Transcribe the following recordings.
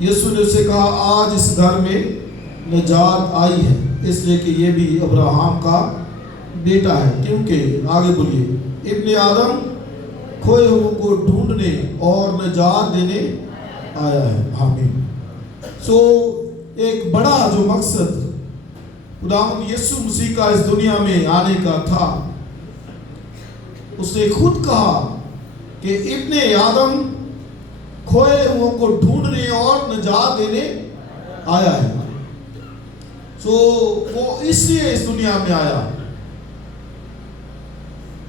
یسوع نے اسے کہا آج اس گھر میں نجات آئی ہے اس لیے کہ یہ بھی ابراہم کا بیٹا ہے، کیونکہ آگے بولیے ابن آدم کھوئے ہوئے کو ڈھونڈنے اور نجات دینے آیا ہے۔ آمین۔ سو ایک بڑا جو مقصد خداوند یسوع مسیح کا اس دنیا میں آنے کا تھا، اس نے خود کہا کہ ابن آدم کھوئے ہوئے کو ڈھونڈنے اور نجات دینے آیا ہے۔ سو وہ اس لیے اس دنیا میں آیا،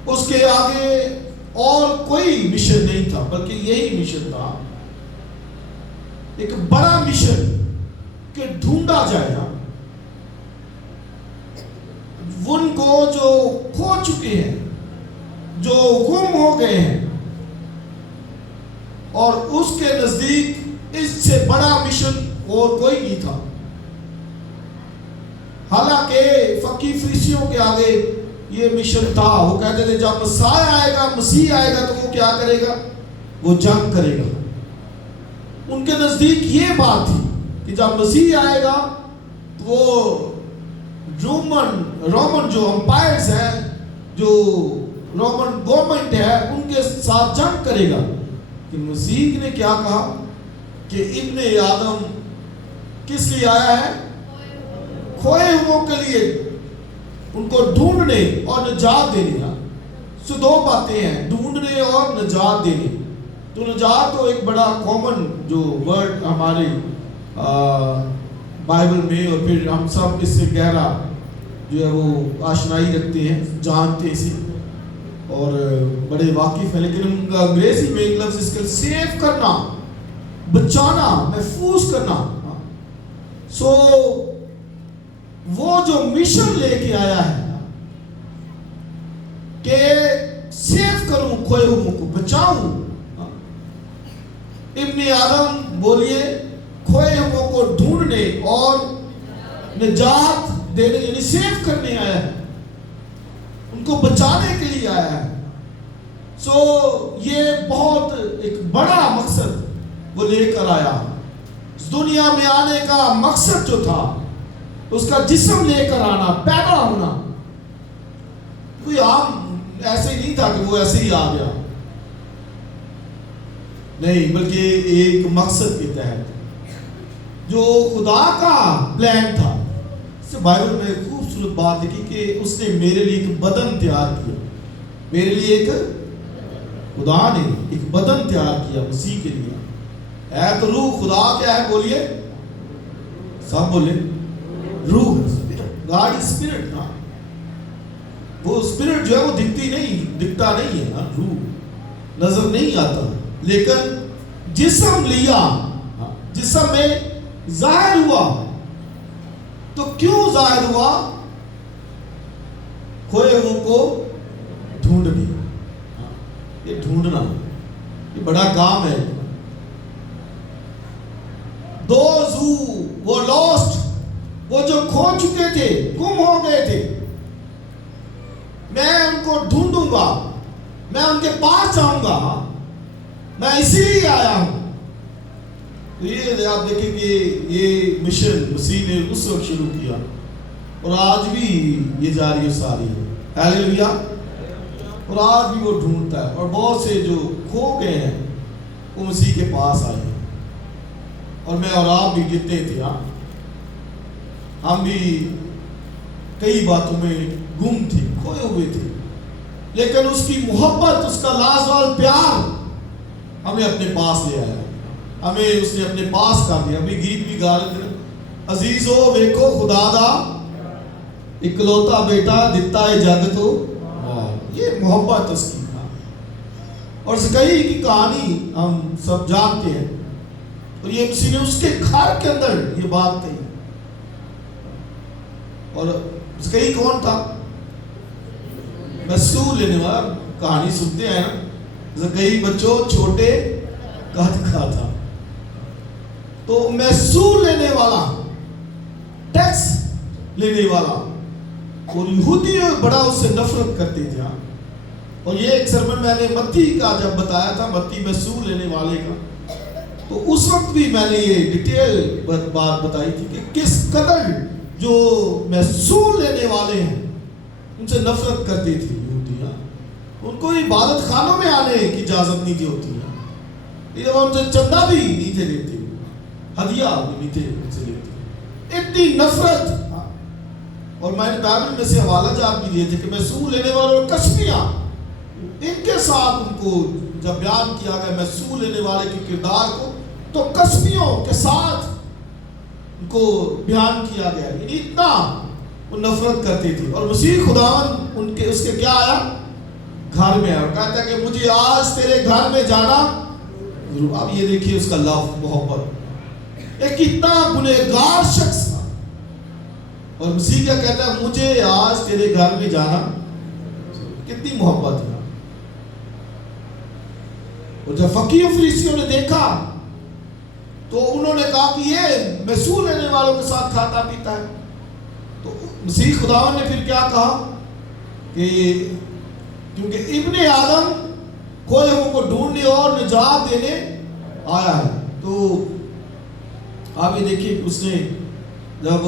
اس کے آگے اور کوئی مشن نہیں تھا بلکہ یہی مشن تھا، ایک بڑا مشن کہ ڈھونڈا جائے گا ان کو جو کھو چکے ہیں، جو گم ہو گئے ہیں، اور اس کے نزدیک اس سے بڑا مشن اور کوئی نہیں تھا۔ حالانکہ فقی فریسیوں کے آگے یہ مشن تھا، وہ کہتے تھے جب مسیح آئے گا تو وہ کیا کرے گا؟ وہ جنگ کرے گا۔ ان کے نزدیک یہ بات تھی کہ جب مسیح آئے گا تو وہ رومن جو امپائرز ہیں، جو رومن گورنمنٹ ہے، ان کے ساتھ جنگ کرے گا۔ کہ مسیح نے کیا کہا کہ ابن آدم کس لیے آیا ہے؟ کھوئے ہوئے کے لیے، ان کو ڈھونڈنے اور نجات دینے۔ سو دو باتیں ہیں، ڈھونڈنے اور نجات دینے۔ تو نجات تو ایک بڑا کامن جو ورڈ ہمارے بائبل میں، اور پھر ہم سب اس سے گہرا جو ہے وہ آشنائی رکھتے ہیں، جانتے ہیں اسے اور بڑے واقف ہیں، لیکن انگریزی میں ایک لفظ اس کے سیو کرنا، بچانا، محفوظ کرنا۔ سو وہ جو مشن لے کے آیا ہے کہ سیو کروں کھوئے ہوئے کو، بچاؤں۔ ابن آدم بولیے کھوئے ہوئے کو ڈھونڈنے اور نجات دینے، یعنی سیو کرنے آیا ہے، ان کو بچانے کے لیے آیا ہے۔ سو یہ بہت ایک بڑا مقصد وہ لے کر آیا۔ اس دنیا میں آنے کا مقصد جو تھا، اس کا جسم لے کر آنا، پیدا ہونا، کوئی عام ایسے ہی نہیں تھا کہ وہ ایسے ہی آ گیا، نہیں، بلکہ ایک مقصد کے تحت جو خدا کا پلان تھا۔ اس سے بائبل میں خوبصورت بات لکھی کہ اس نے میرے لیے ایک بدن تیار کیا، میرے لیے ایک، خدا نے ایک بدن تیار کیا مسیح کے لیے۔ ہے تو روح، خدا کیا ہے بولیے، سب بولے، روح، گاڈ اسپرٹ نا۔ وہ اسپرٹ جو ہے وہ دکھتا نہیں ہے نا، روح نظر نہیں آتا، لیکن جسم لیا، جسم میں ظاہر ہوا۔ تو کیوں ظاہر ہوا؟ کھوئے ہوئے کو ڈھونڈنے۔ یہ ڈھونڈنا یہ بڑا کام ہے۔ دوز ہو وہ لاسٹ، وہ جو کھو چکے تھے، گم ہو گئے تھے، میں ان کو ڈھونڈوں گا، میں ان کے پاس جاؤں گا، میں اسی لیے آیا ہوں۔ تو یہ آپ دیکھیں کہ یہ مشن مسیح نے اس وقت شروع کیا اور آج بھی یہ جاری و ساری ہے۔ ہیلیلویا۔ اور آج بھی وہ ڈھونڈتا ہے، اور بہت سے جو کھو گئے ہیں وہ مسیح کے پاس آئے ہیں۔ اور میں اور آپ بھی گرتے تھے، ہم بھی کئی باتوں میں گم تھے، کھوئے ہوئے تھے، لیکن اس کی محبت، اس کا لازوال پیار ہمیں اپنے پاس لے آیا، ہمیں اس نے اپنے پاس کر دیا۔ ابھی گیت بھی گا رہے تھے، عزیزو ویکھو خدا دا اکلوتا بیٹا دتا ہے جگ تو، یہ محبت اس کی تھا۔ اور زکریا کی کہانی ہم سب جانتے ہیں، اور یہ مسیح نے اس کے گھر کے اندر یہ بات کہی۔ اور زکریا کون تھا؟ محصول لینے والا، کہانی سنتے ہیں نا، زکریا بچوں چھوٹے قد کا تھا، تو محصول لینے والا، ٹیکس لینے والا، اور یہودی بڑا اس سے نفرت کرتے تھے۔ اور یہ ایک سرمن میں نے متی کا جب بتایا تھا، متی محصول لینے والے کا، تو اس وقت بھی میں نے یہ ڈیٹیل بات بتائی تھی کہ کس قدر جو محصول لینے والے ہیں ان سے نفرت کرتی تھی یہودیاں. ان کو عبادت خانوں میں آنے کی اجازت نہیں تھی ہوتی ہے. ان سے چندہ بھی نہیں تھے لیتے, ہدیہ بھی نہیں تھے ان سے لیتے. اتنی نفرت. اور میں نے بائبل میں سے حوالہ جات بھی دیے تھے کہ محصول لینے والوں کسبیاں, ان کے ساتھ ان کو جب بیان کیا گیا محصول لینے والے کے کردار کو, تو کسبیوں کے ساتھ ان کو بیان کیا گیا. یعنی اتنا وہ نفرت کرتی تھی. اور مسیح خداوند ان کے اس کے کیا آیا, گھر میں آیا, اور کہتا ہے کہ مجھے آج تیرے گھر میں جانا ضرور. اب یہ دیکھیے اس کا لفظ محبت, ایک اتنا گنہگار شخص تھا اور مسیح کیا کہتا ہے, مجھے آج تیرے گھر میں جانا. کتنی محبت ہے. اور جب فقیہ و فریسیوں نے دیکھا تو انہوں نے کہا کہ یہ محصول لینے والوں کے ساتھ کھاتا پیتا ہے. تو مسیح خداوند نے پھر کیا کہا کہ کیونکہ ابن آدم کوہوں کو ڈھونڈنے اور نجات دینے آیا ہے. تو آپ یہ دیکھیے, اس نے جب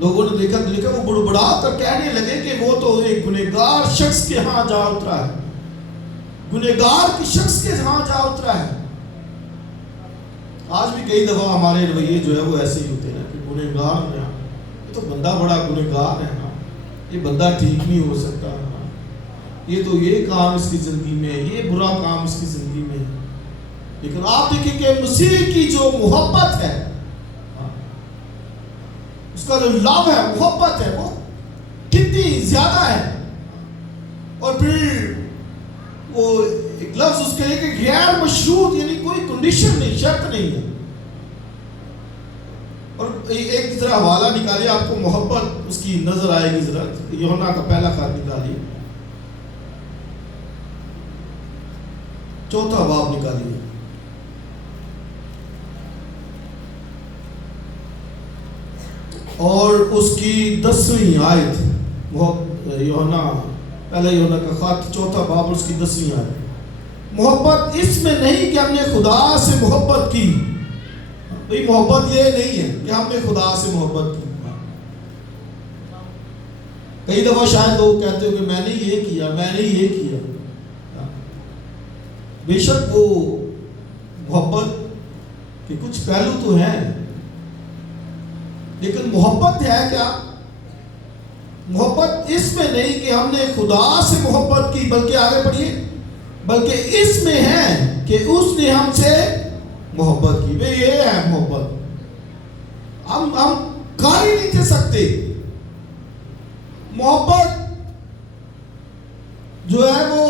لوگوں نے دیکھا وہ بڑبڑا کر کہنے لگے کہ وہ تو ایک گنہگار شخص کے ہاں جا اترا ہے, گنہگار کی شخص کے ہاں جا اترا ہے. آج بھی کئی دفعہ ہمارے رویے جو ہے وہ ایسے ہی ہوتے ہیں کہ گنہگار ہے, یہ تو بندہ بڑا گنہگار ہے نا, یہ بندہ ٹھیک نہیں ہو سکتا نا, یہ تو یہ کام اس کی زندگی میں ہے, یہ برا کام اس کی زندگی میں ہے. لیکن آپ دیکھیں کہ مسیح کی جو محبت ہے, اس کا جو لو ہے, محبت ہے, وہ کتنی زیادہ ہے. اور پھر وہ ایک لفظ اس کے لیے کہ غیر مشروط, یعنی کوئی کنڈیشن نہیں, شرط نہیں ہے. اور ایک ذرا حوالہ نکالیے, آپ کو محبت اس کی نظر آئے گی. ذرا یوحنا کا پہلا خط نکالیے, 4 باب نکالیے. اور اس کی 10ویں آیت, یوحنا پہلے یوحنا کا خط 4 باب اس کی 10ویں آیت. محبت اس میں نہیں کہ ہم نے خدا سے محبت کی. بھئی محبت یہ نہیں ہے کہ ہم نے خدا سے محبت کی. کئی دفعہ شاید لوگ کہتے ہو کہ میں نے یہ کیا, میں نے یہ کیا. بے شک وہ محبت کے کچھ پہلو تو ہیں, لیکن محبت ہے کیا؟ محبت اس میں نہیں کہ ہم نے خدا سے محبت کی, بلکہ آگے پڑھیے, بلکہ اس میں ہے کہ اس نے ہم سے محبت کی. بھئی یہ ہے محبت. ہم کر ہی نہیں دے سکتے. محبت جو ہے وہ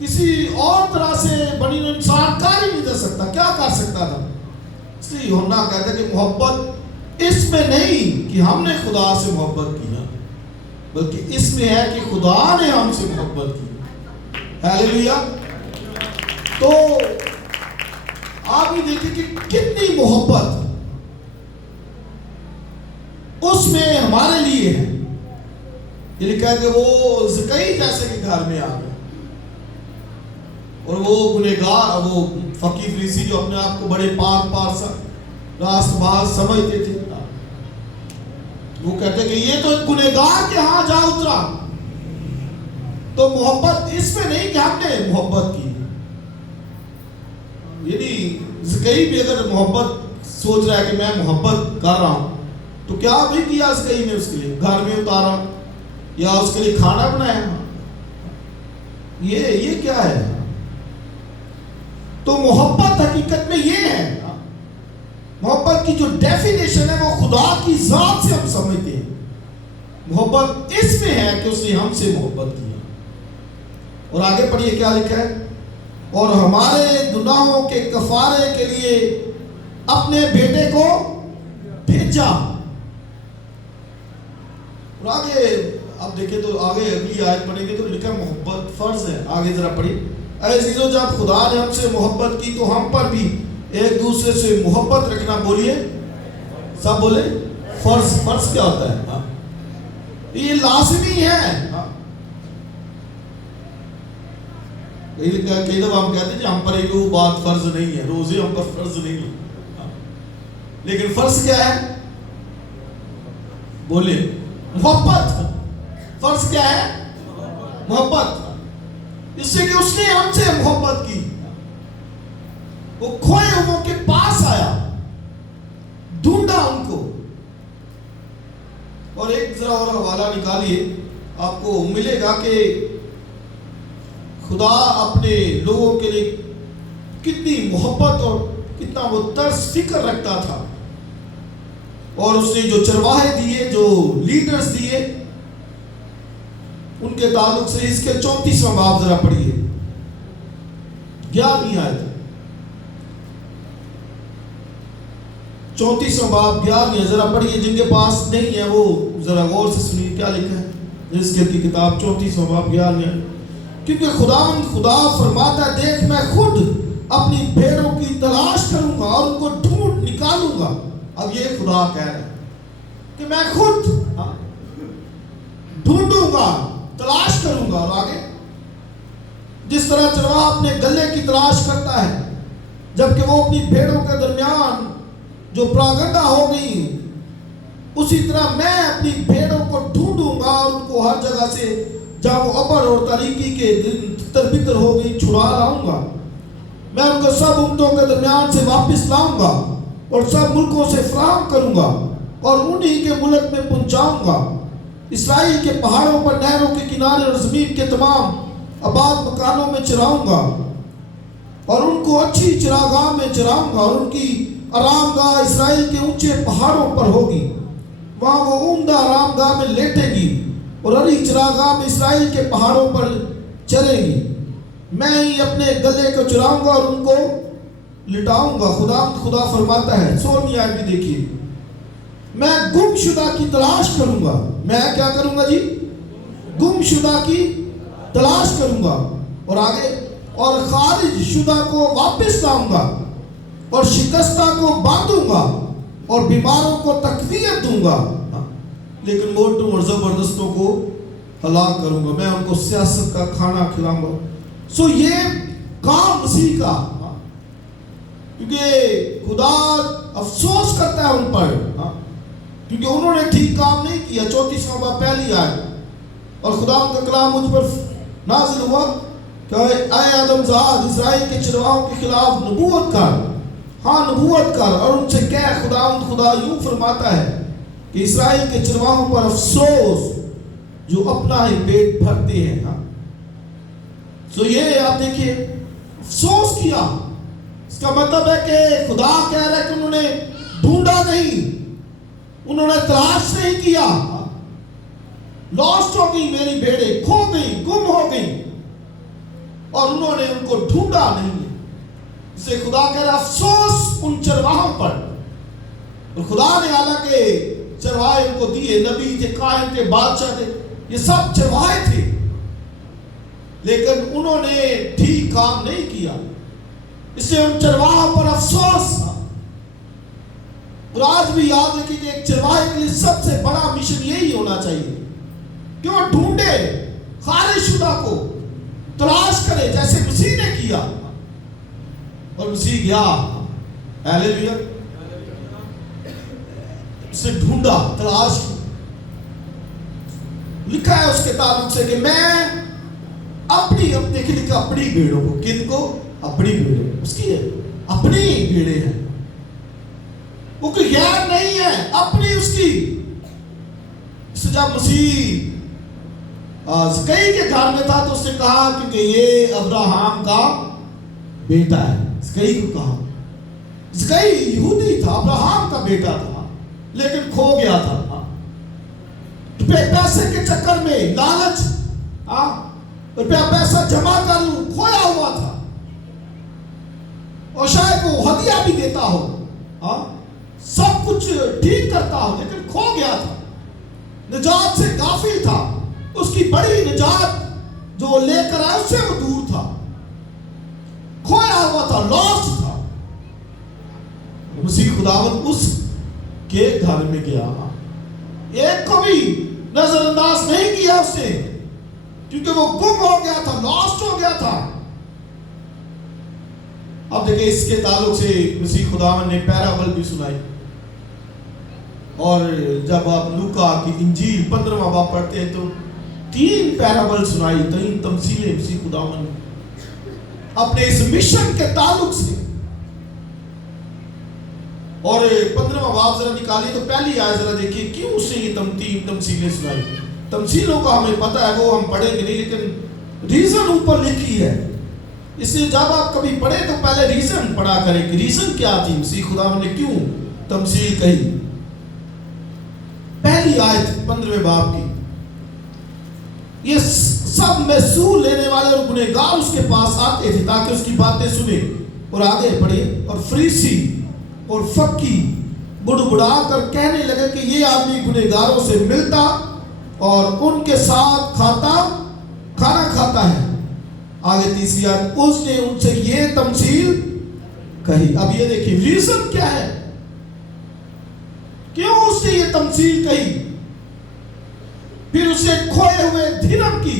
کسی اور طرح سے بنی ہوئی انسان کر ہی نہیں دے سکتا. کیا کر سکتا تھا؟ اس لیے یوحنا کہتا ہے کہ محبت اس میں نہیں کہ ہم نے خدا سے محبت کی, بلکہ اس میں ہے کہ خدا نے ہم سے محبت کی. ہیلیلویا. تو آپ یہ دیکھیں کہ کتنی محبت اس میں ہمارے لیے ہے. یہ لکھا ہے کہ وہ زکئی جیسے کہ گھر میں آ گئے, اور وہ گنہگار, وہ فقیہ فریسی جو اپنے آپ کو بڑے پاک پارسا راست باز سمجھتے تھے, وہ کہتے کہ یہ تو گنہگار کے ہاں جا اترا. تو محبت اس میں نہیں کہ ہم نے محبت کی. یعنی زکئی بھی اگر محبت سوچ رہا ہے کہ میں محبت کر رہا ہوں, تو کیا بھی کیا زکئی نے اس کے لیے, گھر میں اتارا یا اس کے لیے کھانا بنایا. یہ کیا ہے؟ تو محبت حقیقت میں یہ ہے, محبت کی جو ڈیفینیشن ہے وہ خدا کی ذات سے ہم سمجھتے ہیں. محبت اس میں ہے کہ اس نے ہم سے محبت کیا. اور آگے پڑھیے کیا لکھا ہے, اور ہمارے گناہوں کے کفارے کے لیے اپنے بیٹے کو بھیجا. اور آگے اب دیکھیں تو آگے اگلی آیت پڑھیں گے تو لکھا محبت فرض ہے. آگے ذرا پڑھیے, اے عزیزو جب خدا نے ہم سے محبت کی تو ہم پر بھی ایک دوسرے سے محبت رکھنا, بولیے سب بولے, فرض. فرض کیا ہوتا ہے؟ یہ لازمی ہے. کئی دفعہ ہم کہتے ہیں ہم پر ایک وہ بات فرض نہیں ہے، روزے ہم پر فرض نہیں ہے، لیکن فرض کیا ہے؟ بولے محبت۔ فرض کیا ہے؟ محبت، اس سے کہ اس نے ہم سے محبت کی، وہ کھوئے ہوئوں کے پاس آیا، ڈھونڈا ان کو۔ اور ایک ذرا اور حوالہ نکالیے، آپ کو ملے گا کہ خدا اپنے لوگوں کے لیے کتنی محبت اور کتنا وہ طرز فکر رکھتا تھا، اور اس نے جو چرواہے دیے، جو لیڈرز دیے، ان کے تعلق سے اس کے 34واں باب ذرا پڑھیے، 11ویں آیت، 34واں باب 11ویں ذرا پڑھیے، جن کے پاس نہیں ہے وہ ذرا غور سے سنیے کیا لکھا ہے اس کی کتاب 34واں باب 11ویں۔ کیونکہ خدا فرماتا ہے، دیکھ میں خود اپنی بھیڑوں کی تلاش کروں گا اور ان کو ڈھونڈ نکالوں گا۔ اب یہ خدا کہہ رہا ہے کہ میں خود ڈھونڈوں گا، تلاش کروں گا۔ اور آگے، جس طرح چرواہا اپنے گلے کی تلاش کرتا ہے جبکہ وہ اپنی بھیڑوں کے درمیان جو پراگندہ ہو گئی، اسی طرح میں اپنی بھیڑوں کو ڈھونڈوں گا اور ان کو ہر جگہ سے جہاں وہ ابر اور تاریکی کے تربتر ہو گئی چھڑا لاؤں گا۔ میں ان کو سب امتوں کے درمیان سے واپس لاؤں گا اور سب ملکوں سے فراہم کروں گا اور انہی کے ملک میں پہنچاؤں گا۔ اسرائیل کے پہاڑوں پر، نہروں کے کنارے اور زمین کے تمام آباد مکانوں میں چراؤں گا اور ان کو اچھی چراگاہ میں چراؤں گا، اور ان کی آرام گاہ اسرائیل کے اونچے پہاڑوں پر ہوگی، وہاں وہ عمدہ آرام گاہ میں لیٹے گی اور ہری چراگاہ میں اسرائیل کے پہاڑوں پر چرے گی۔ میں ہی اپنے گلے کو چراؤں گا اور ان کو لٹاؤں گا۔ خدا فرماتا ہے، 16ویں آیت بھی دیکھیے، میں گم شدہ کی تلاش کروں گا۔ میں کیا کروں گا جی؟ گم شدہ کی تلاش کروں گا۔ اور آگے، اور خارج شدہ کو واپس لاؤں گا اور شکستہ کو باندھوں گا اور بیماروں کو تقویت دوں گا، لیکن موٹوں اور زبردستوں کو ہلاک کروں گا۔ میں ان کو سیاست کا کھانا کھلاؤں گا۔ سو یہ کام مسیح کا، کیونکہ خدا افسوس کرتا ہے ان پر، کیونکہ انہوں نے ٹھیک کام نہیں کیا۔ 34واں باب پہلی آیت، اور خدا کا کلام مجھ پر نازل ہوا کہ اے آدم زاد، اسرائیل کے چرواہوں کے خلاف نبوت کر، ہاں نبوت کر، اور ان سے کہہ، خدا یوں فرماتا ہے کہ اسرائیل کے چرواہوں پر افسوس جو اپنا ہی پیٹ بھرتے ہیں۔ سو یہ آپ دیکھیے، افسوس کیا، اس کا مطلب ہے کہ خدا کہہ رہا ہے کہ انہوں نے ڈھونڈا نہیں، انہوں نے تلاش نہیں کیا، لاسٹ ہو گئی میری بھیڑیں، کھو گئی، گم ہو گئی، اور انہوں نے ان کو ڈھونڈا نہیں۔ اسے خدا کہہ رہا افسوس ان چرواہوں پر۔ اور خدا نے حالانکہ چرواہے ان کو دیے، نبی تھے، کاہن تھے، بادشاہ تھے، یہ سب چرواہے تھے، لیکن انہوں نے ٹھیک کام نہیں کیا، اس سے ان چرواہوں پر افسوس۔ اور آج بھی یاد رکھیے کہ ایک چرواہے کے لیے سب سے بڑا مشن یہی ہونا چاہیے کہ وہ ڈھونڈے، خارج شدہ کو تلاش کرے، جیسے مسیح نے کیا، اور مسیح گیا، ہیلیلویا، اسے ڈھونڈا، تلاش کی۔ لکھا ہے اس کے تعلق سے کہ میں اپنی بھیڑوں کو، کن کو؟ اپنی بھیڑیں، اس کی ہے، اپنی بھیڑیں ہیں، وہ کوئی غیر نہیں ہے، اپنی اس کی۔ اس سے جب مسیح زکئی کے گھر میں تھا تو اس نے کہا کہ یہ ابراہم کا بیٹا ہے، زکئی کو کہا۔ زکئی یہودی تھا، ابراہم کا بیٹا تھا، لیکن کھو گیا تھا، پیسے کے چکر میں، لالچ، روپیہ پیسہ جمع کر لوں، کھویا ہوا تھا، اور شاید وہ ہدیہ بھی دیتا ہو، سب کچھ ٹھیک کرتا ہو، لیکن کھو گیا تھا، نجات سے غافل تھا۔ اس کی بڑی نجات جو وہ لے کر آیا اس سے وہ دور تھا، کھویا ہوا تھا، لاسٹ تھا۔ مسیح خداوند اس کے گھر میں گیا، ایک کو بھی نظر انداز نہیں کیا اس نے، کیونکہ وہ گم ہو گیا تھا، لاسٹ ہو گیا تھا، اب دیکھیں اس کے تعلق سے مسیح خداوند نے پیرابل بھی سنائی. اور جب آپ لوکا کی انجیل 15واں باب پڑھتے ہیں تو 3 پیرابل سنائی, 3 تمثیلیں مسیح خداوند نے اپنے اس مشن کے تعلق سے. اور 15واں باب ذرا نکالیے تو پہلی آیت ذرا دیکھیے کیوں اس نے یہ 3 تمثیلیں سنائی. تمثیلوں کا ہمیں پتہ ہے وہ ہم پڑھیں گے نہیں, لیکن ریزن اوپر لکھی ہے. اس لیے جب آپ کبھی پڑھیں تو پہلے ریزن پڑھا کریں کہ ریزن کیا تھی, مسیح خداوند نے کیوں تمثیل کہی. پہلی آیت 15ویں باب کی, یہ سب محصول لینے والے اور گنہگار اس کے پاس آتے تھے تاکہ اس کی باتیں سنیں. اور آگے پڑھیں, اور فریسی اور فقی بڑبڑا کر کہنے لگے کہ یہ آدمی گنہگاروں سے ملتا اور ان کے ساتھ کھانا کھاتا ہے. آگے تیسری آیت, اس نے ان سے یہ تمثیل کہی. اب یہ دیکھیں ریزن کیا ہے, کیوں اس نے یہ تمثیل کہی. پھر اسے کھوئے ہوئے دھرم کی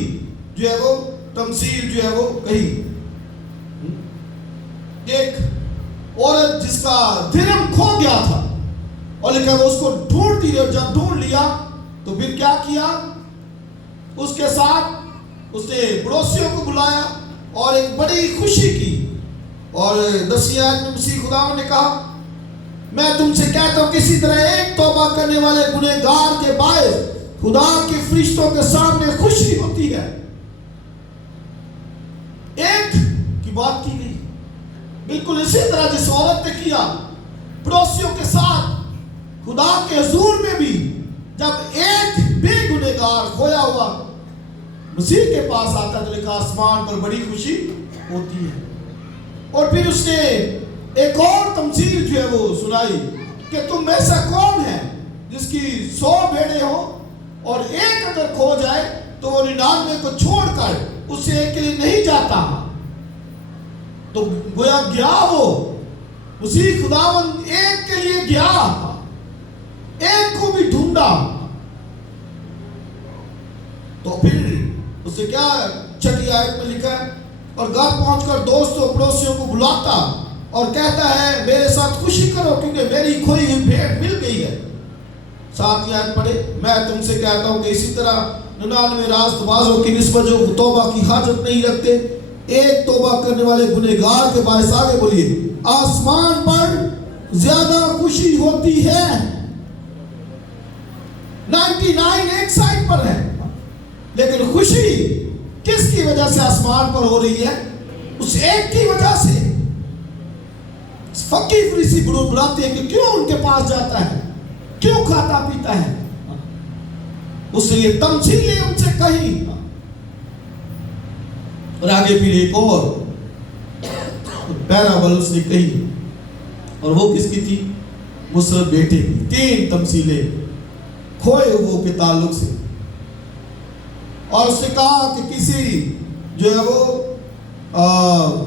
جو ہے وہ تمثیل جو ہے وہ کہی. ایک عورت جس کا دھرم کھو گیا تھا اور لکھا وہ اس کو ڈھونڈتی رہی, اور جب ڈھونڈ لیا تو پھر کیا کیا, اس کے ساتھ اس نے پڑوسیوں کو بلایا اور ایک بڑی خوشی کی. اور 10ویں آیت میں مسیح خداوند نے کہا میں تم سے کہتا ہوں کسی طرح ایک توبہ کرنے والے گنہگار کے باعث خدا کے فرشتوں کے سامنے خوشی ہوتی ہے. ایک کی بات کی گئی, بالکل اسی طرح جس عورت نے کیا پڑوسیوں کے ساتھ خدا کے حضور میں بھی. جب ایک بے گنہگار کھویا ہوا مسیح کے پاس آتا تو لکھا آسمان پر بڑی خوشی ہوتی ہے. اور پھر اس نے ایک اور تمثیل جو ہے وہ سنائی کہ تم ایسا کون ہے جس کی 100 بھیڑیں ہوں اور ایک اگر کھو جائے تو وہ 99 کو چھوڑ کر اس سے ایک کے لیے نہیں جاتا. تو گویا گیا وہ مسیح خداوند ایک کے لیے گیا, ایک کو بھی ڈھونڈا. تو پھر اس سے کیا 6 آیت میں لکھا ہے, اور گھر پہنچ کر دوستوں پڑوسیوں کو بلاتا اور کہتا ہے میرے ساتھ خوشی کرو کیونکہ میری کھوئی ہوئی بھیڑ مل گئی ہے. 7 آیت پڑھے, میں تم سے کہتا ہوں کہ اسی طرح 99 راست بازوں کی نسبت جو توبہ کی حاجت نہیں رکھتے ایک توبہ کرنے والے گنہگار کے باعث. آگے بولیے, آسمان پر زیادہ خوشی ہوتی ہے. 99 ایک سائڈ پر ہے, لیکن خوشی کس کی وجہ سے آسمان پر ہو رہی ہے, اس ایک کی وجہ سے. فقی فریسی بڑبڑاتے ہیں کہ کیوں ان کے پاس جاتا ہے, کیوں کھاتا پیتا ہے. اس نے یہ تمثیلیں ان سے کہی. اور آگے پھر ایک اور پیرابل اس نے کہی, اور وہ کس کی تھی, مسرت بیٹے کی. 3 تمثیلیں کھوئے ہوئے کے تعلق سے. اور اس نے کہا کہ کسی جو ہے وہ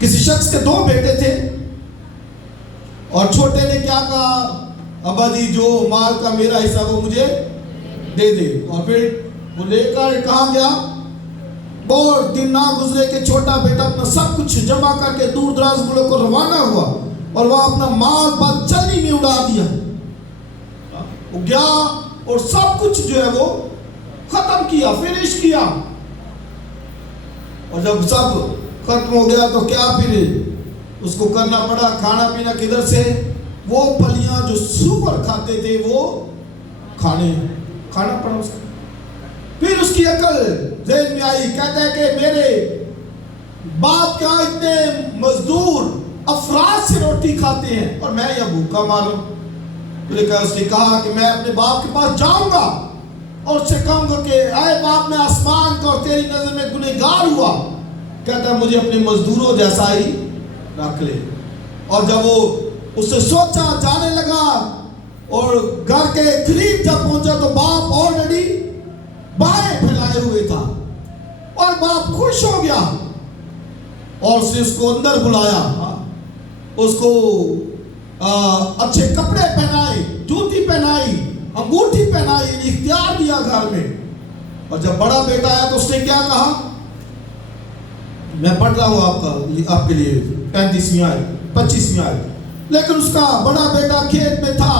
کسی شخص کے 2 بیٹے تھے اور چھوٹے نے کیا کہا, ابا جی جو مال کا میرا حصہ وہ مجھے دے دے. اور پھر وہ لے کر کہاں گیا, بہت دن نہ گزرے کہ چھوٹا بیٹا اپنا سب کچھ جمع کر کے دور دراز ملک کو روانہ ہوا اور وہ اپنا مال بد چلنی میں اڑا دیا. وہ گیا اور سب کچھ جو ہے وہ ختم کیا, فنش کیا. اور جب سب ختم ہو گیا تو کیا پھر اس کو کرنا پڑا, کھانا پینا کدھر سے, وہ پھلیاں جو سور کھاتے تھے وہ کھانا پڑا اس کو. پھر اس کی عقل ذہن میں آئی, کہتا ہے کہ میرے باپ کیا اتنے مزدور افراد سے روٹی کھاتے ہیں اور میں یہ بھوکا معلوم. اس نے کہا کہ میں اپنے باپ کے پاس جاؤں گا اور اس سے کہوں گا کہ اے باپ میں آسمان کا اور تیری نظر میں گنہگار ہوا. کہتا ہے مجھے اپنے مزدوروں جیسا ہی رکھ لے. اور جب وہ اس سے سوچا جانے لگا اور گھر کے قریب جب پہنچا تو باپ آلریڈی باہیں پھیلائے ہوئے تھا اور باپ خوش ہو گیا اور اس کو اندر بلایا, اس کو اچھے کپڑے پہنائے, جوتی پہنائی, انگوٹھی پہنائی, اختیار دیا گھر میں. اور جب بڑا بیٹا آیا تو اس نے کیا کہا, میں پڑھ رہا ہوں آپ کے لیے 35ویں آیت 25ویں آیت. لیکن اس کا بڑا بیٹا کھیت میں تھا.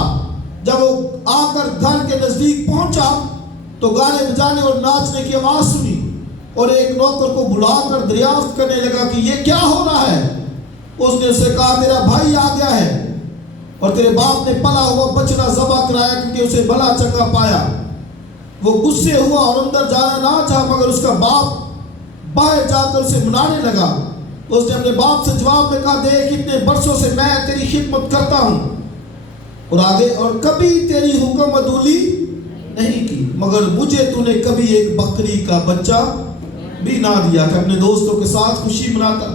جب وہ آ کر گھر کے نزدیک پہنچا تو گانے بجانے اور ناچنے کی آواز سنی اور ایک نوکر کو بلا کر دریافت کرنے لگا کہ یہ کیا ہو رہا ہے. اس نے اسے کہا تیرا بھائی آ گیا ہے اور تیرے باپ نے پلا ہوا بچڑا ذبح کرایا کیونکہ اسے بھلا چنگا پایا. وہ غصے ہوا اور اندر جانا نہ چاہا مگر اس کا باپ باہر جا کر اسے منانے لگا. اس نے اپنے باپ سے جواب میں کہا دیکھ اتنے برسوں سے میں تیری خدمت کرتا ہوں اور آگے اور کبھی تیری حکم عدولی نہیں کی مگر مجھے تو نے کبھی ایک بکری کا بچہ بھی نہ دیا کہ اپنے دوستوں کے ساتھ خوشی مناتا.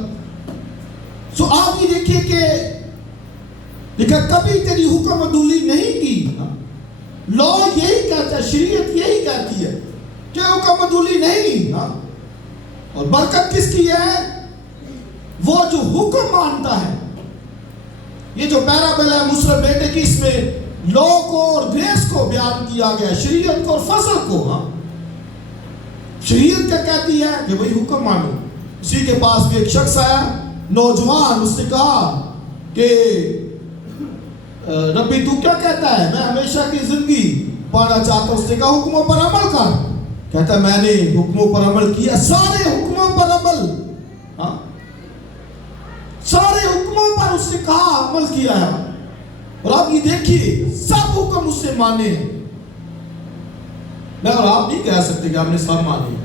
سو آپ یہ دیکھیے کہ لکھا کبھی تیری حکم عدولی نہیں کی. لا یہی کہتا ہے, شریعت یہی کہتی ہے کہ حکم عدولی نہیں. اور برکت کس کی ہے؟ وہ جو حکم مانتا ہے. یہ جو پیرابل ہے مصر بیٹے کی, اس میں لا کو اور گریس کو بیان کیا گیا, شریعت کو اور فضل کو. شریعت کیا کہتی ہے کہ بھئی حکم مانو. اسی کے پاس بھی ایک شخص آیا نوجوان, اس نے کہا کہ ربی تو کیا کہتا ہے, میں ہمیشہ کی زندگی پانا چاہتا ہوں. اس نے کہا حکموں پر عمل کر. کہتا ہے میں نے حکموں پر عمل کیا, سارے حکموں پر عمل, سارے حکموں پر اس نے کہا عمل کیا ہے. اور آپ یہ دیکھیے سب حکم اس سے مانے ہیں. میں اور آپ نہیں کہہ سکتے کہ آپ نے سب مانے,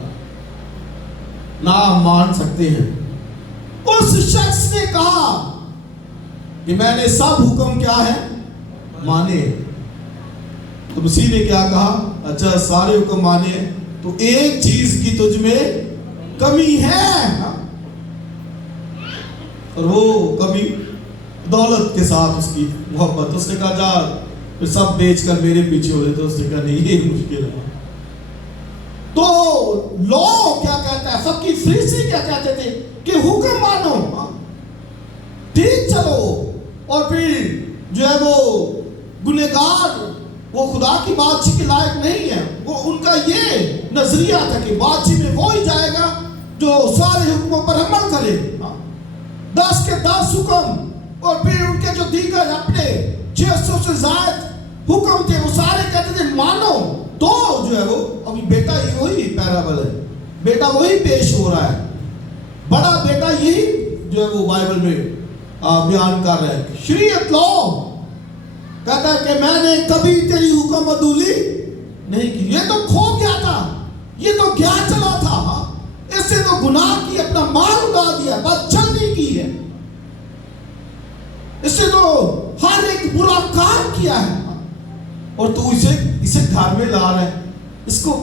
نہ آپ مان سکتے ہیں. اس شخص نے کہا کہ میں نے سب حکم کیا ہے مانے. تو مسیح نے کیا کہا, اچھا سارے حکم مانے تو ایک چیز کی تجھ میں کمی ہے, اور وہ کمی دولت کے ساتھ اس کی محبت. اس نے کہا جا پھر سب بیچ کر میرے پیچھے ہو رہے. تو اس نے کہا نہیں یہ مشکل ہے. تو لو کیا کہتا ہے, فقی فریسی کیا کہتے تھے کہ حکم مانو ٹھیک چلو, اور پھر جو ہے وہ گنہگار وہ خدا کی بادشاہی کے لائق نہیں ہے. وہ ان کا یہ نظریہ تھا کہ بادشاہی میں وہی جائے گا جو سارے حکموں پر عمل کرے. 10 کے 10 حکم, اور پھر ان کے جو دیگر اپنے 600 سے زائد حکم تھے وہ سارے کہتے تھے مانو. تو جو ہے وہ ابھی بیٹا یہ وہی پیرابل ہے, بیٹا وہی پیش ہو رہا ہے. بڑا بیٹا یہی جو ہے وہ بائبل میں بیان کر رہا ہے. شریعت لو کہتا ہے کہ میں نے کبھی تیری حکم عدولی نہیں کی. یہ تو کھو گیا تھا, یہ تو گیا چلا تھا, اس سے تو گناہ کی اپنا مال اڑا دیا, بات چل نہیں کی ہے, اس سے تو ہر ایک برا کام کیا ہے, اور تو اسے گھر میں لا رہا ہے. اس کو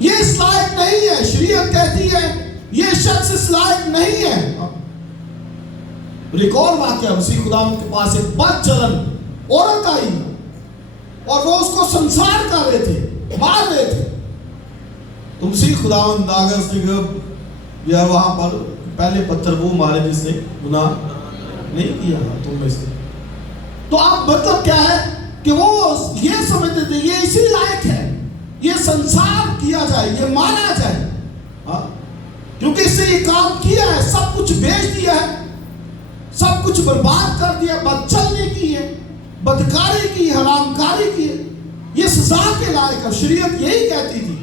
یہ اس لائق نہیں ہے. شریعت کہتی ہے یہ شخص اس لائق نہیں ہے. ایک اور واقعہ, مسیح خداوند کے پاس ایک بد چلن عورت آئی اور وہ اس کو سنسار کر رہے تھے, مار رہے تھے. تو مسیح خداوند آگے اس نے کہا وہاں پر پہلے پتھر وہ مارے جس نے گناہ نہیں کیا تم میں سے. تو آپ مطلب کیا ہے کہ وہ یہ سمجھتے تھے یہ اسی لائق ہے, یہ سنسار کیا جائے, یہ مانا جائے, کیونکہ اس نے یہ کام کیا ہے, سب کچھ بیچ دیا ہے, سب کچھ برباد کر دیا, بد چلنے کی ہے, بدکاری کی, حرام کاری کی ہے, یہ سزا کے لائق ہے. شریعت یہی کہتی تھی.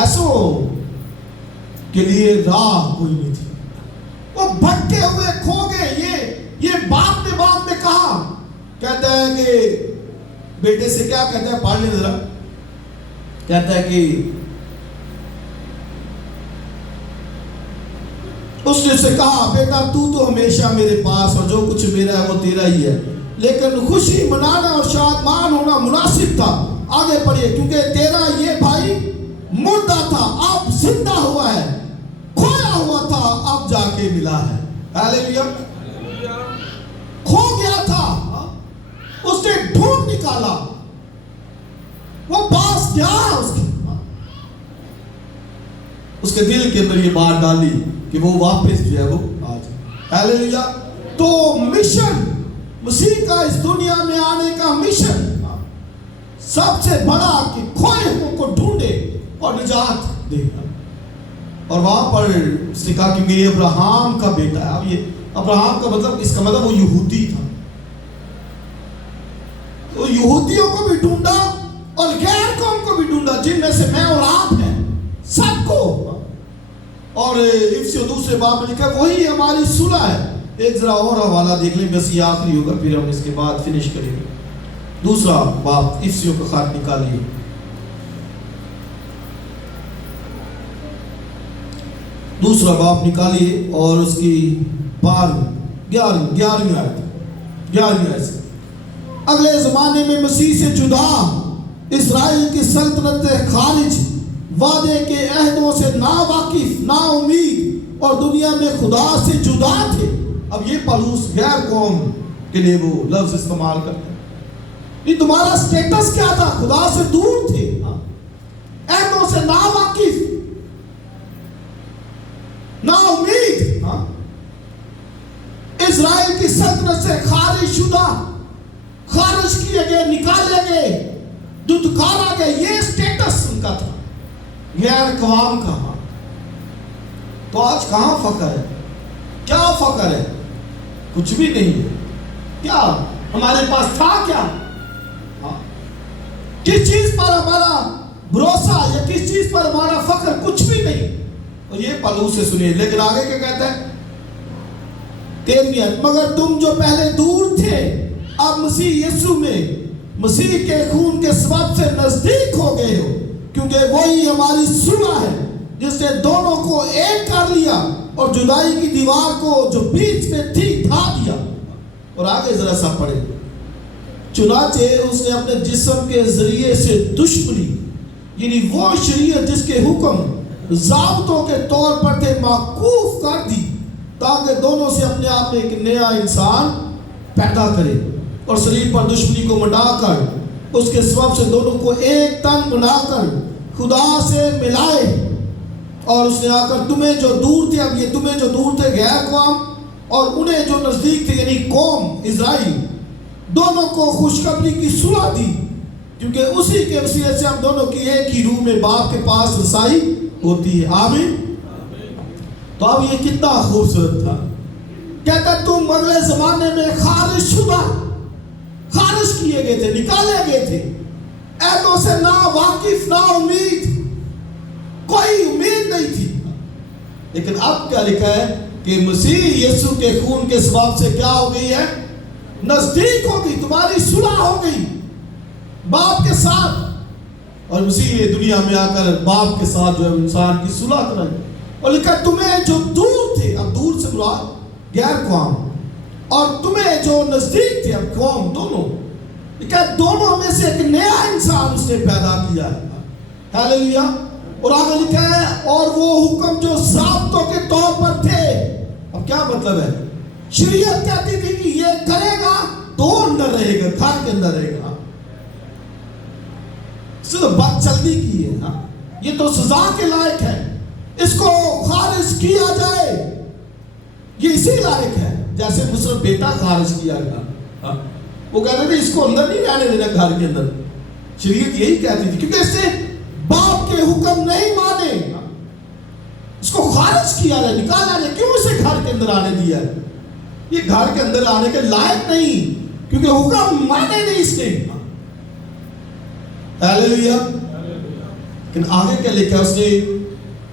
ایسوں کے لیے راہ کوئی نہیں تھی. وہ بھٹکے ہوئے کھو گئے. یہ باپ نے کہا, کہتا ہے کہ بیٹے سے کیا کہتا ہے, پڑھ لیں ذرا. کہتا ہے کہ اس نے اسے کہا بیٹا تو ہمیشہ میرے پاس اور جو کچھ میرا ہے وہ تیرا ہی ہے, لیکن خوشی منانا اور شادمان ہونا مناسب تھا. آگے پڑھیے, کیونکہ تیرا یہ بھائی مردہ تھا اب زندہ ہوا ہے, کھویا ہوا تھا اب جا کے ملا ہے. ہاللیلویا. کھو گیا تھا, اس نے ڈھونڈ نکالا, وہ پاس گیا, اس کے دل کے اندر یہ بات ڈالی کہ وہ واپس جو ہے وہ آ جائے. ہاللیلویا. تو مشن مسیح کا اس دنیا میں آنے کا مشن سب سے بڑا کہ کھوئے ہوں کو ڈھونڈے اور نجات دے. اور وہاں پر اس نے کہا کیونکہ یہ ابراہم کا بیٹا ہے. اب یہ ابراہم کا مطلب، اس کا مطلب وہ یہودی تھا. تو یہودیوں کو بھی ڈھونڈا اور غیر قوم کو بھی ڈھونڈا، جن میں سے میں اور آپ ہیں، سب کو. اور افسیوں دوسرے باب میں لکھا وہی ہماری صلح ہے. ایک ذرا اور حوالہ دیکھ لیں، بس یہ آخری ہوگا، پھر ہم اس کے بعد فنش کریں گے. دوسرا باب، افسیوں کا خط نکالیے. دوسرا باب نکالیے اور اس کی 11ویں آیت سے. اگلے زمانے میں مسیح سے جدا اسرائیل کی سلطنت خارج، وعدے کے عہدوں سے نا واقف، نا امید اور دنیا میں خدا سے جدا تھے. اب یہ پالوس غیر قوم کے لیے وہ لفظ استعمال کرتے ہیں. یہ تمہارا سٹیٹس کیا تھا؟ خدا سے دور تھے، عہدوں سے نا واقف، نا امید، اسرائیل کی سلطنت سے خارج شدہ، خارج کیے گئے، نکالے گئے، دھتکارا گئے. یہ سٹیٹس ان کا تھا غیر قوم کا. تو آج کہاں فخر ہے؟ کیا فخر ہے؟ کچھ بھی نہیں ہے. کیا ہمارے پاس تھا؟ کیا کس چیز پر ہمارا بھروسہ یا کس چیز پر ہمارا فخر؟ کچھ بھی نہیں. اور یہ پالوس سے سنیے. لیکن آگے کیا کہتا ہے 13ویں، مگر تم جو پہلے دور تھے اب مسیح یسوع میں مسیح کے خون کے سبب سے نزدیک ہو گئے ہو، کیونکہ وہی ہماری صلح ہے جس نے دونوں کو ایک کر لیا اور جدائی کی دیوار کو جو بیچ میں تھی ڈھا دیا. اور آگے ذرا سا پڑھیں. چنانچہ اس نے اپنے جسم کے ذریعے سے دشمنی، یعنی وہ شریعت جس کے حکم ضابطوں کے طور پر تھے، موقوف کر دی، تاکہ دونوں سے اپنے آپ میں ایک نیا انسان پیدا کرے اور شریر پر دشمنی کو مٹا کر اس کے سبب سے دونوں کو ایک تن بنا کر خدا سے ملائے. اور اس نے آ کر تمہیں جو دور تھے، اب یہ تمہیں جو دور تھے غیر قوم اور انہیں جو نزدیک تھے یعنی قوم اسرائیل، دونوں کو خوشخبری کی صلح دی، کیونکہ اسی کے وسیلے سے ہم دونوں کی ایک ہی روح میں باپ کے پاس رسائی ہوتی ہے. آمین. تو اب یہ کتنا خوبصورت تھا. کہتا تم اگلے زمانے میں خارج شدہ، خارج کیے گئے تھے، نکالے گئے تھے، عہدوں سے نا واقف، نا امید، کوئی امید نہیں تھی. لیکن اب کیا لکھا ہے کہ مسیح یسوع کے خون کے سبب سے کیا ہو گئی ہے؟ نزدیک ہو گئی، تمہاری صلح ہو گئی باپ کے ساتھ. اور مسیح دنیا میں آ کر باپ کے ساتھ جو ہے انسان کی صلح کرائے. اور لکھا تمہیں جو دور تھے، اب دور سے مراد غیر قوم، اور تمہیں جو نزدیک تھے، اب قوم، دونوں. لکھا دونوں میں سے ایک نیا انسان اس نے پیدا کیا ہے. ہاللیلویا. اور آگے لکھا ہے اور وہ حکم جو ضابطوں کے طور پر تھے. اب کیا مطلب ہے؟ شریعت کہتی تھی کہ یہ کرے گا تو اندر رہے گا، گھر کے اندر رہے گا. صرف بات جلدی کی ہے. یہ تو سزا کے لائق ہے، اس کو خارج کیا جائے. یہ اسی لائق ہے جیسے مصر بیٹا خارج کیا گیا. وہ کہتے تھے اس کو اندر نہیں رہنے دینا گھر کے اندر. شریعت یہی کہتی تھی کیونکہ اس نے باپ کے حکم نہیں مانے، اس کو خارج کیا جائے، نکالا جائے. کیوں اسے گھر کے اندر آنے دیا ہے؟ یہ گھر کے اندر آنے کے لائق نہیں، کیونکہ حکم مانے نہیں اس نے. ہاللیلویا. لیکن آگے کیا لکھا اس نے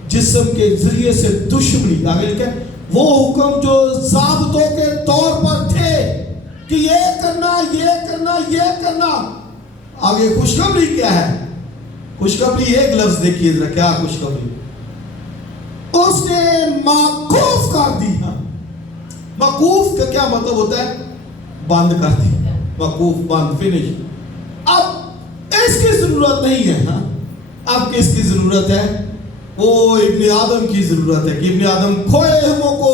جسم کے ذریعے سے دشمنی. آگے لکھا وہ حکم جو ضابطوں کے طور پر تھے کہ یہ کرنا، یہ کرنا، یہ کرنا. آگے خوشخبری کیا ہے؟ خوشخبری ایک لفظ دیکھیے ذرا، کیا خوشخبری؟ اس نے موقوف کر دی. موقوف کا کیا مطلب ہوتا ہے؟ بند کر دی. موقوف، بند، فنش. اب اس کی ضرورت نہیں ہے. اب کس کی ضرورت ہے؟ وہ ابن آدم کی ضرورت ہے کہ ابن آدم کھوئے ہموں کو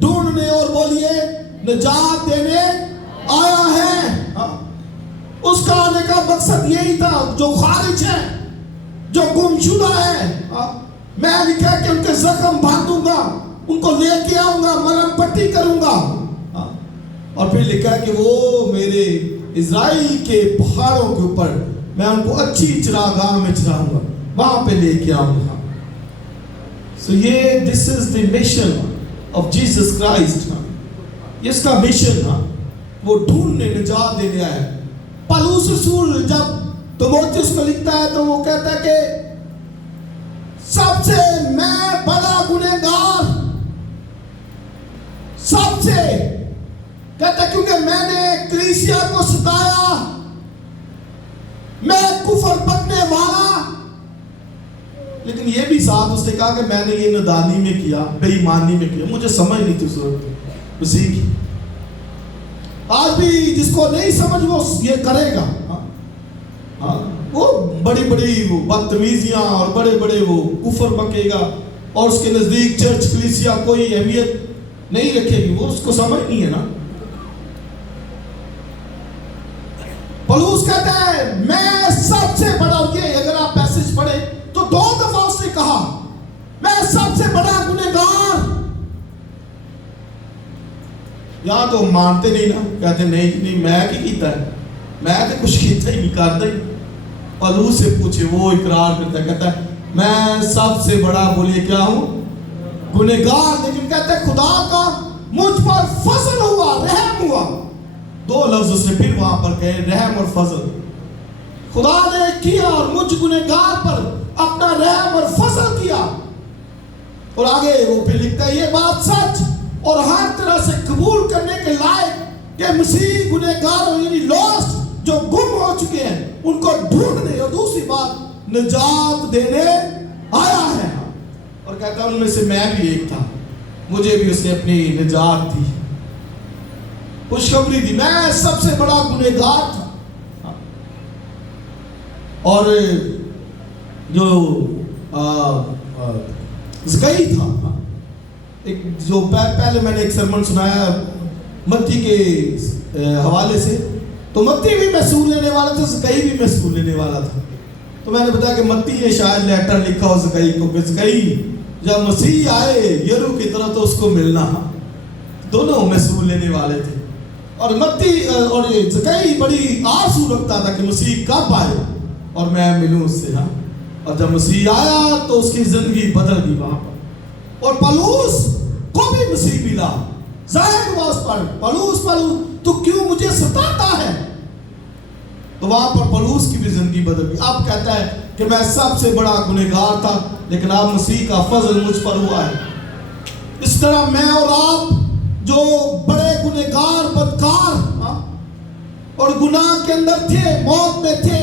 ڈھونڈنے اور بولیے نجات دینے آیا ہے. اس کا آنے کا مقصد یہی تھا. جو خارج ہے، جو گمشدہ ہے، میں لکھا کہ ان کے زخم بھر دوں گا، ان کو لے کے آؤں گا، مرہم پٹی کروں گا. اور پھر لکھا کہ وہ میرے اسرائیل کے پہاڑوں کے اوپر میں ان کو اچھی چراگاہ میں چراؤں گا، وہاں پہ لے کے آؤں گا. So یہ this is the mission of Jesus Christ. اس کا مشن وہ ڈھونڈنے نجات دینے آیا ہے. پالوس رسول جب تیموتھیوس کو لکھتا ہے تو وہ کہتا ہے کہ سب سے میں بڑا گنہگار، سب سے کہتا ہے کیونکہ میں نے کلیسیا کو ستایا، میں کفر بکنے والا. لیکن یہ بھی ساتھ اس نے کہا کہ میں نے یہ نادانی میں کیا، بے ایمانی میں کیا، مجھے سمجھ نہیں تھی صورت مسیح کی. آج بھی جس کو نہیں سمجھ وہ یہ کرے گا. وہ بڑی بڑی وہ بدتمیزیاں اور بڑے بڑے وہ کفر بکے گا اور اس کے نزدیک چرچ کلیسیا کوئی اہمیت نہیں رکھے گی. وہ اس کو سمجھ نہیں ہے نا. پولس کہتا ہے میں سب سے بڑا، یہ اگر آپ پیسج پڑھیں تو 2 دفعہ اس نے کہا میں سب سے بڑا گنہگار. یہاں تو مانتے نہیں نا، کہتے نہیں میں کی کیتا ہے، میں تو کچھ کیتا ہی نہیں کرتا ہی. پولس سے پوچھے وہ اقرار کرتا ہے، کہتا ہے میں سب سے بڑا بولے کیا ہوں، گنہگار. لیکن کہتا ہے خدا کا مجھ پر فضل ہوا، رحم ہوا. 2 لفظ اس نے پھر وہاں پر کہے، رحم اور فضل. خدا نے کیا اور مجھ گنہگار پر اپنا رحم اور فضل کیا. اور آگے وہ پھر لکھتا ہے یہ بات سچ اور ہر طرح سے قبول کرنے کے لائق کہ مسیح گنہگاروں یعنی لوسٹ جو گم ہو چکے ہیں ان کو ڈھونڈنے اور دوسری بات نجات دینے آیا ہے. اور کہتا ان میں سے میں بھی ایک تھا، مجھے بھی اس نے اپنی نجات دی، خوشخبری دی. میں سب سے بڑا گنہگار تھا. اور جو زکئی تھا، ایک جو پہلے میں نے ایک سرمن سنایا متی کے حوالے سے، تو متی بھی محصول لینے والا تھا، زکئی بھی محصول لینے والا تھا. تو میں نے بتایا کہ متی نے شاید لیٹر لکھا ہو زکئی کو کہ زکئی جب مسیح آئے یرو کی طرح تو اس کو ملنا. دونوں محصول لینے والے تھے. اور متی اور زکئی بڑی آرزو رکھتا تھا کہ مسیح کب آئے اور میں ملوں اس سے. اور جب مسیح آیا تو اس کی زندگی بدل گئی وہاں پر. اور پولس کو بھی مسیح ملا. ظاہر ہوا اس پر، پولس تو کیوں مجھے ستاتا ہے؟ تو وہاں پر پولس کی بھی زندگی بدل گئی. اب کہتا ہے کہ میں سب سے بڑا گنہگار تھا لیکن اب مسیح کا فضل مجھ پر ہوا ہے. اس طرح میں اور آپ جو بڑے گنہگار بدکار اور گناہ کے اندر تھے، موت میں تھے،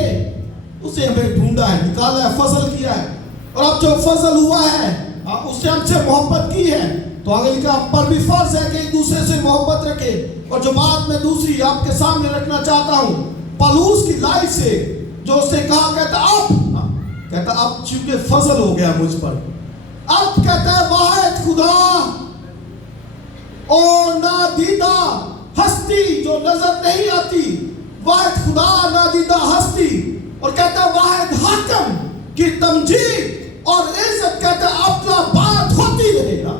اسے ہمیں ڈھونڈا ہے، نکالا ہے، فضل کیا ہے. اور اب جو فضل ہوا ہے اس نے ہم سے محبت کی ہے. تو آگے لکھا ہم پر بھی فرض ہے کہ ایک دوسرے سے محبت رکھے. اور جو بات میں دوسری آپ کے سامنے رکھنا چاہتا ہوں پولس کی لائف سے جو اس نے کہا، کہتا اب چونکہ فضل ہو گیا مجھ پر، اب کہتا ہے واحد خدا اور نادیدہ ہستی جو نظر نہیں آتی، واحد خدا نادیدہ ہستی، اور کہتا ہے واحد حاکم کی تمجید اور عزت کہتا ہے اپنا بات ہوتی رہے گا.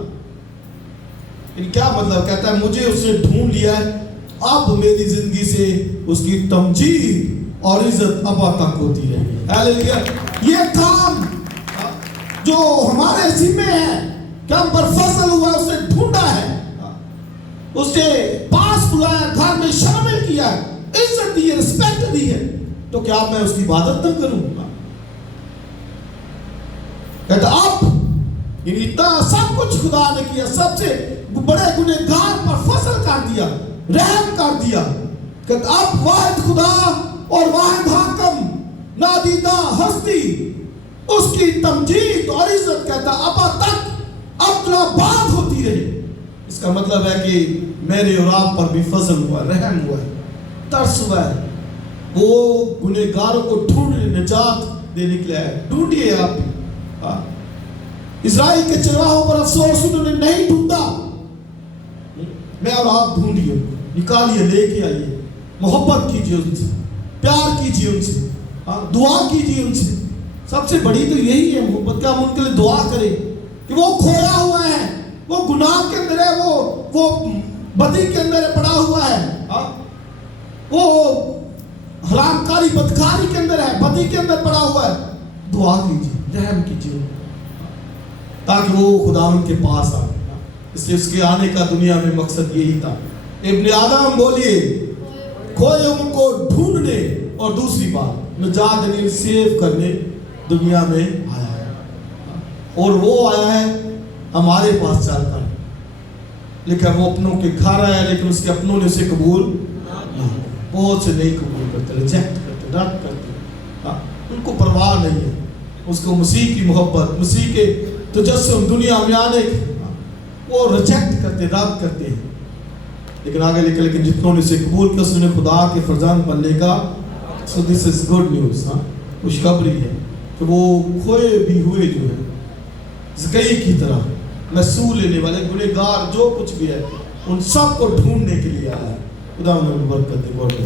کیا مطلب؟ کہتا ہے مجھے اس نے ڈھونڈ لیا ہے، اب میری زندگی سے اس کی تمجید اور عزت ابد تک ہوتی رہے گی. ہاللیلویا. یہ کام جو ہمارے ذمہ ہے کہ ہم پر فضل ہوا، اس نے ڈھونڈا ہے، اس نے پاس بلایا، گھر میں شامل کیا ہے، عزت دی ہے، رسپیکٹ دی ہے. تو کیا میں اس کی عبادت نہ کروں؟ کہتا اب یعنی اتنا سب کچھ خدا نے کیا، سب سے بڑے گنہگار پر فضل کر دیا، رحم کر دیا. کہتا اب واحد خدا اور واحد حاکم نادیدہ ہستی اس کی تمجید اور عزت کہتا اب تک اپنا بات ہوتی رہے. اس کا مطلب ہے کہ میرے اور آپ پر بھی فضل ہوا، رحم ہوا ہے، ترس ہوا ہے. وہ گنہگاروں کو ڈھونڈنے نجات دینے کے لیے ہے. ڈھونڈیے آپ بھی. اسرائیل کے چرواہوں پر افسوس، انہوں نے نہیں ڈھونڈا. میں اور آپ ڈھونڈیے، نکالیے، لے کے آئیے، محبت کیجیے ان سے، پیار کیجیے ان سے، دعا کیجیے ان سے. سب سے بڑی تو یہی ہے محبت، کہ ہم ان کے لیے دعا کریں کہ وہ کھویا ہوا ہے، وہ گناہ کے اندر ہے، وہ بدی کے اندر پڑا ہوا ہے، وہ حرام کاری بدکاری کے اندر ہے، بدی کے اندر پڑا ہوا ہے. دعا کیجیے، رحم کیجیے تاکہ وہ خداوند کے پاس آ. اس لیے اس کے آنے کا دنیا میں مقصد یہی تھا. ابن آدم بولیے کھوئے ان کو ڈھونڈنے اور دوسری بات نجات یعنی سیو کرنے دنیا میں آیا ہے. اور وہ آیا ہے ہمارے پاس چلتا ہے لیکن وہ اپنوں کے کھا رہا ہے لیکن اس کے اپنوں نے اسے قبول نہیں. بہت سے نہیں قبول کرتے, ریجیکٹ کرتے, رد کرتے. ان کو پرواہ نہیں ہے اس کو مسیح کی محبت, مسیح کے تجسم دنیا میں آنے کی, وہ ریجیکٹ کرتے, رد کرتے ہیں. لیکن آگے لکھا لیکن جتنوں نے اسے قبول کیا اس نے خدا کے فرزند بننے کا. سو دس از گڈ نیوز. خوشخبری ہے کہ وہ کھوئے بھی ہوئے جو ہے زکئی کی طرح محصول لینے والے گنہگار جو کچھ بھی ہے ان سب کو ڈھونڈنے کے لیے آیا ہے. خدا انہیں برکت دے.